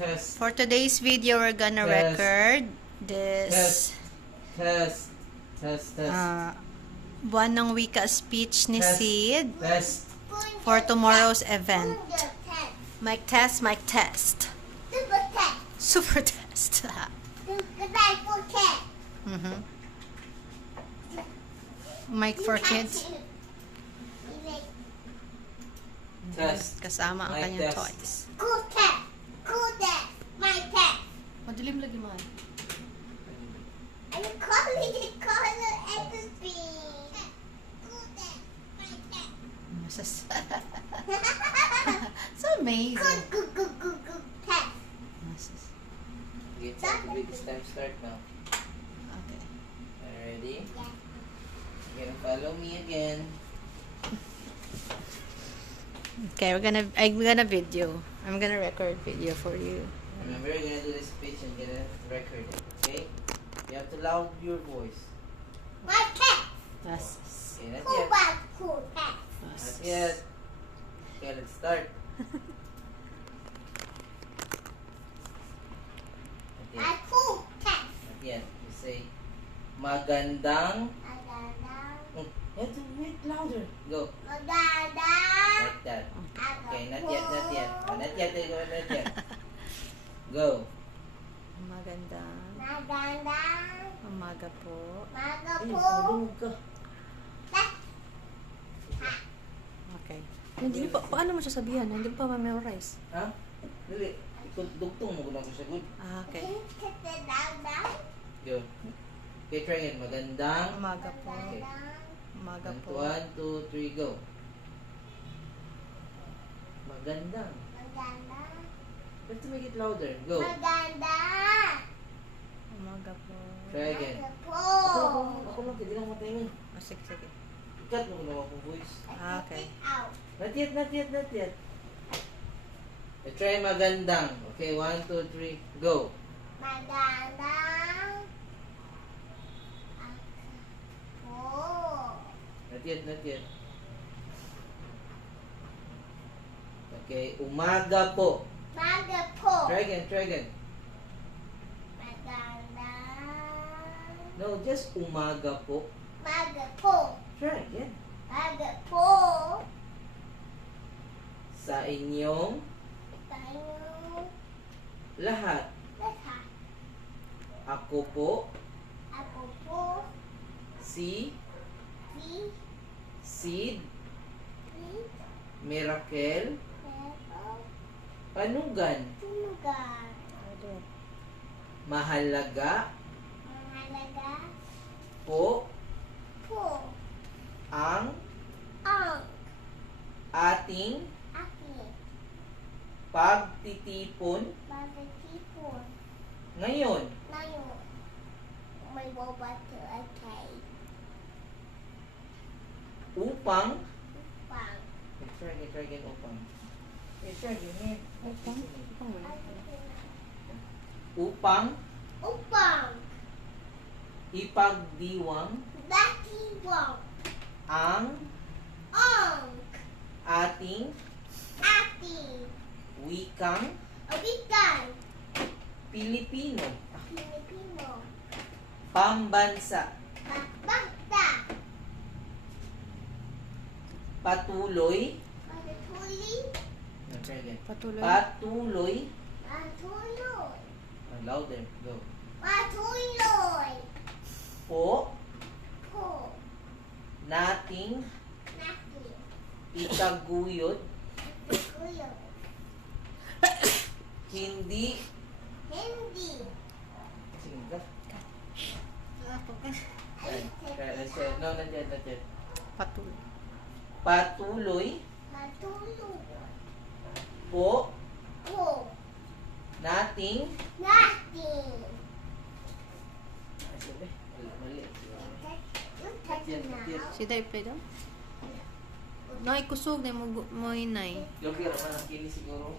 Test. For today's video, we're gonna Test. record this Test. Test. buwan ng wika speech ni Test. Sid Test. for tomorrow's event. Mic test, mic test. Super test. Mhm. Mic for kids. Test. Kasama ang Mic kanyang test. toys. Madilim lagi man. So amazing. Get set to be this time. Start now. Okay. Ready? You're gonna follow me again. Okay, I'm gonna video. I'm gonna record video for you. Remember, you're gonna do this speech and gonna record it. Okay? You have to loud your voice. Yes. Okay, not yet. Not yet. Okay, let's start. Not yet. You say, magandang. You have to make louder. Go. Like that. Okay, not yet, not yet. Oh, not yet, not yet. Go. Magandang umaga po. Ay, tulog ka. Okay. Hindi pa, paano mo siya sabihan? Hindi pa ma-memorize. Ha? Dili. Ikot dugtong mo ko sa good. Okay. Go. Okay, try again. Magandang. Umaga po. Okay. Umaga po. 1, 2, 3, go. Magandang. You have to make it louder. Go. Umaga po. Try again. Ako lang, hindi lang matay mo. Oh, sige. Ikat mo na akong voice. Okay. Not yet, not yet, not yet. Try magandang. Okay, 1, 2, 3, go. Not yet, not yet. Okay, umaga po. Try again, try again. No, just umaga po. Try again. Sa inyong lahat. Ako po, si Sid, Miracle, Panugan, mahalaga po ang ating pagtitipon ngayon upang try again upang ipagdiwang ang ating wikang Pilipino pambansa patuloy try again. Patuloy louder go po nating itaguyod hindi Sige ka. No, not yet. Patuloy po nating mali. Sida i-play daw? No, ikusog na mo inay. Yung kira man ang kini siguro.